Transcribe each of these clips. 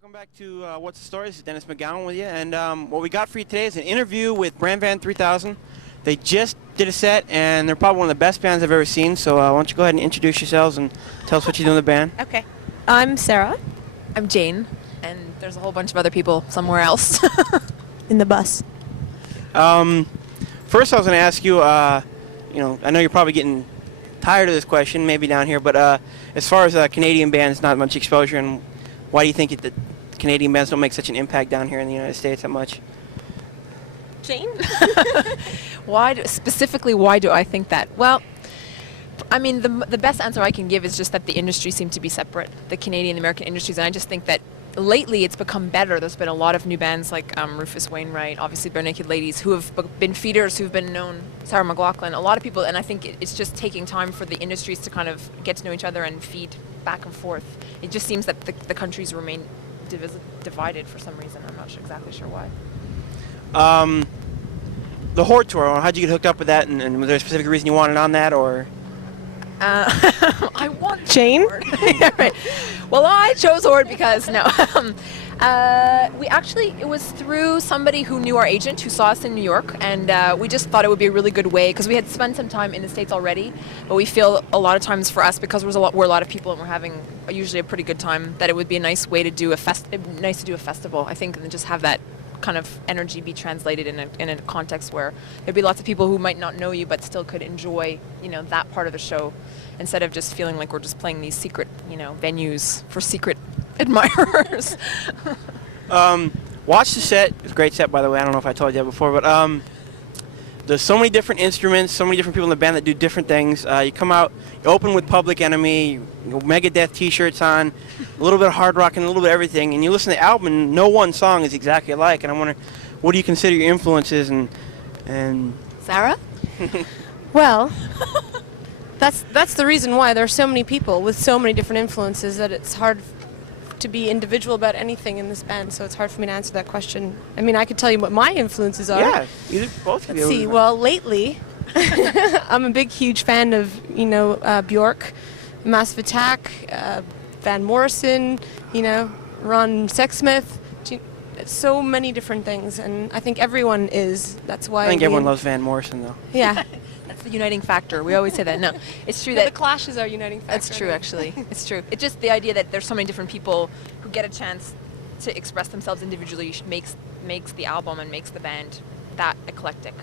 Welcome back to What's the Story? This is Dennis McGowan with you, and what we got for you today is an interview with Bran 3000. They just did a set, and they're probably one of the best bands I've ever seen, so why don't you go ahead and introduce yourselves and tell us what you do in the band. Okay. I'm Sara. I'm Jayne, and there's a whole bunch of other people somewhere else. In the bus. First I was going to ask you, I know you're probably getting tired of this question, maybe down here, but as far as Canadian bands, not much exposure, and why do you think that Canadian bands don't make such an impact down here in the United States that much? Jayne? Specifically, why do I think that? Well, I mean, the best answer I can give is just that the industries seem to be separate, the Canadian and American industries, and I just think that lately it's become better. There's been a lot of new bands like Rufus Wainwright, obviously Bare Naked Ladies, who have been feeders, who've been known, Sarah McLachlan, a lot of people, and I think it's just taking time for the industries to kind of get to know each other and feed back and forth. It just seems that the countries remain divided for some reason. I'm not exactly sure why. The HORDE tour, how'd you get hooked up with that, and was there a specific reason you wanted on that, or? I want Jayne? Right. Well, I chose HORDE because, no. It was through somebody who knew our agent who saw us in New York, and we just thought it would be a really good way, because we had spent some time in the States already, but we feel a lot of times for us, because we're a lot of people and we're having usually a pretty good time, that it would be a nice way to do a festival, I think, and just have that kind of energy be translated in a context where there'd be lots of people who might not know you but still could enjoy, that part of the show, instead of just feeling like we're just playing these secret, venues for secret admirers. Watch the set. It's a great set, by the way. I don't know if I told you that before, but there's so many different instruments, so many different people in the band that do different things. You come out, you open with Public Enemy, Megadeth t-shirts on, a little bit of hard rock and a little bit of everything, and you listen to the album and no one song is exactly alike, and I'm wondering, what do you consider your influences and Sara? Well, that's the reason why there's so many people with so many different influences that it's hard to be individual about anything in this band, so it's hard for me to answer that question. I mean, I could tell you what my influences are. Yeah, both of you. Let's see, well, lately, I'm a huge fan of, Bjork, Massive Attack, Van Morrison, Ron Sexsmith, so many different things, and I think everyone is. That's why I think everyone loves Van Morrison, though. Yeah. That's the uniting factor. We always say that. No, it's true that that the Clash is our uniting factor. That's true, actually. It's true. It's just the idea that there's so many different people who get a chance to express themselves individually makes the album and makes the band that eclectic,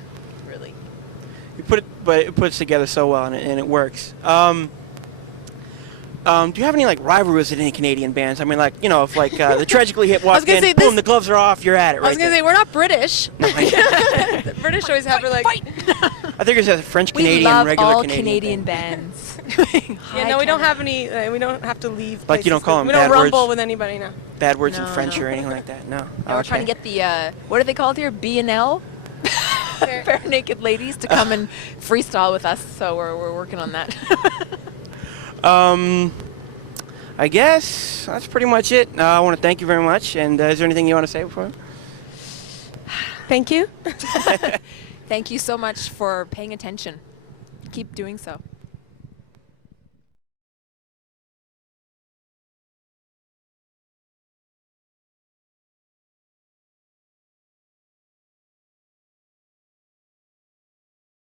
really. It puts together so well, and it works. Do you have any rivalries with any Canadian bands? I mean, if the Tragically Hip walk in, boom, the gloves are off, you're at it, right? I was gonna say we're not British. No, The British always have fight. I think it's a French Canadian, we love regular all Canadian bands. Yeah, no, we don't have any. We don't have to leave. Like you don't call them we bad don't rumble words, with anybody, no. bad words in No, French no. or anything like that. No. We're trying to get the what are they called here? B&L. Bare Naked Ladies to come and freestyle with us. So we're working on that. I guess that's pretty much it. I want to thank you very much. And is there anything you want to say before? Thank you. Thank you so much for paying attention. Keep doing so.